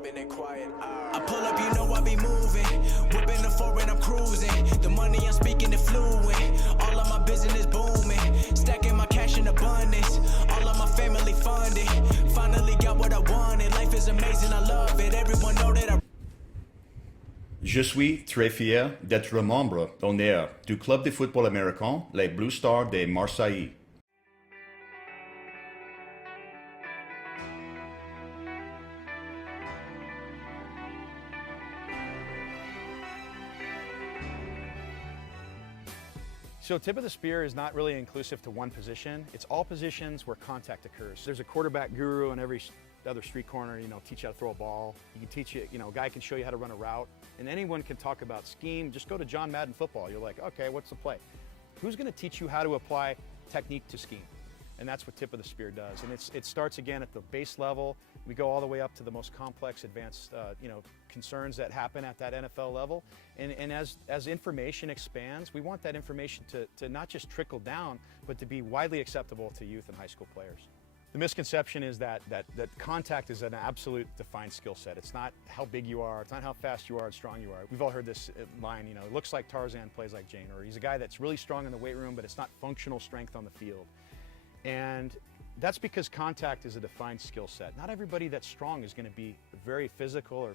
keeping it quiet. I pull up, you know I be moving. Whipping the foreign, I'm cruising. The money I'm speaking is fluent. All of my business booming. Stacking my cash in abundance. All of my family funded. Finally got what I wanted. Life is amazing, I love it. Everyone know that I... Je suis très fier d'être membre d'honneur du club de football américain, les Blue Stars de Marseille. So tip of the spear is not really inclusive to one position. It's all positions where contact occurs. There's a quarterback guru in every other street corner, teach you how to throw a ball. You can teach you, a guy can show you how to run a route. And anyone can talk about scheme. Just go to John Madden football. You're like, okay, what's the play? Who's gonna teach you how to apply technique to scheme? And that's what tip of the spear does. And it starts again at the base level. We go all the way up to the most complex, advanced, concerns that happen at that NFL level. And as information expands, we want that information to not just trickle down, but to be widely acceptable to youth and high school players. The misconception is that contact is an absolute defined skill set. It's not how big you are, it's not how fast you are and strong you are. We've all heard this line, it looks like Tarzan, plays like Jane, or he's a guy that's really strong in the weight room, but it's not functional strength on the field. And that's because contact is a defined skill set. Not everybody that's strong is going to be very physical or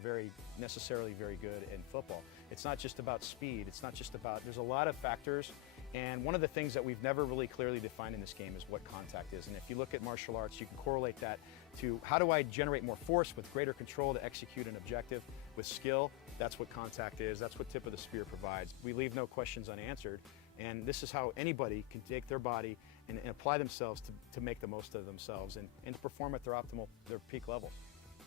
necessarily very good in football. It's not just about speed. It's not just about, there's a lot of factors. And one of the things that we've never really clearly defined in this game is what contact is. And if you look at martial arts, you can correlate that to how do I generate more force with greater control to execute an objective with skill. That's what contact is. That's what tip of the spear provides. We leave no questions unanswered. And this is how anybody can take their body and apply themselves to make the most of themselves and to perform at their peak level.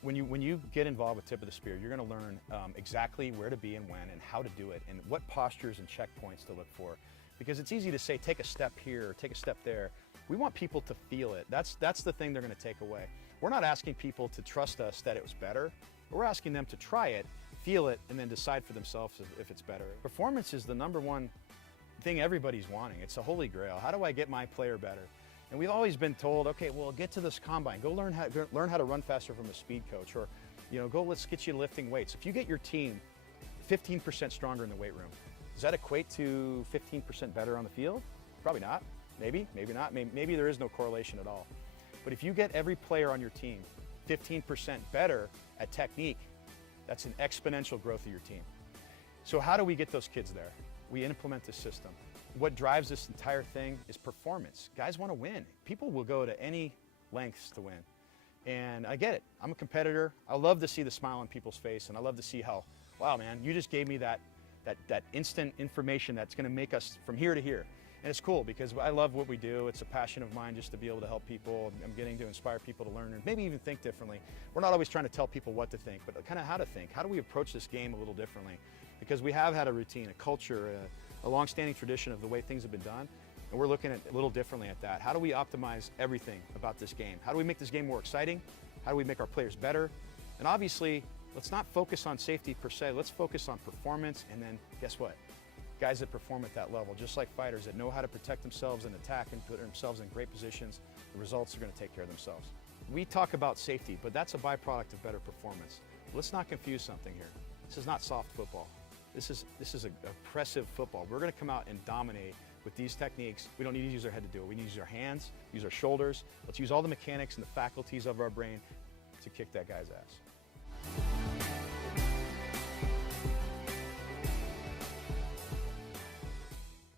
When you get involved with tip of the spear, you're going to learn exactly where to be and when and how to do it and what postures and checkpoints to look for. Because it's easy to say, take a step here, or take a step there. We want people to feel it. That's the thing they're going to take away. We're not asking people to trust us that it was better. We're asking them to try it, feel it, and then decide for themselves if it's better. Performance is the number one thing everybody's wanting. It's a holy grail. How do I get my player better? And we've always been told, okay, well, get to this combine. Go learn how to run faster from a speed coach, or let's get you lifting weights. If you get your team 15% stronger in the weight room, does that equate to 15% better on the field? Probably not. Maybe not. Maybe there is no correlation at all. But if you get every player on your team 15% better at technique, that's an exponential growth of your team. So how do we get those kids there? We implement this system. What drives this entire thing is performance. Guys want to win. People will go to any lengths to win. And I get it. I'm a competitor. I love to see the smile on people's face, and I love to see how, wow, man, you just gave me that instant information that's going to make us from here to here. And it's cool because I love what we do. It's a passion of mine just to be able to help people. I'm getting to inspire people to learn and maybe even think differently. We're not always trying to tell people what to think, but kind of how to think. How do we approach this game a little differently? Because we have had a routine, a culture, a long-standing tradition of the way things have been done, and we're looking at a little differently at that. How do we optimize everything about this game? How do we make this game more exciting? How do we make our players better? And obviously, let's not focus on safety per se. Let's focus on performance, and then guess what? Guys that perform at that level, just like fighters that know how to protect themselves and attack and put themselves in great positions, the results are going to take care of themselves. We talk about safety, but that's a byproduct of better performance. Let's not confuse something here. This is not soft football. This is oppressive football. We're going to come out and dominate with these techniques. We don't need to use our head to do it. We need to use our hands, use our shoulders. Let's use all the mechanics and the faculties of our brain to kick that guy's ass.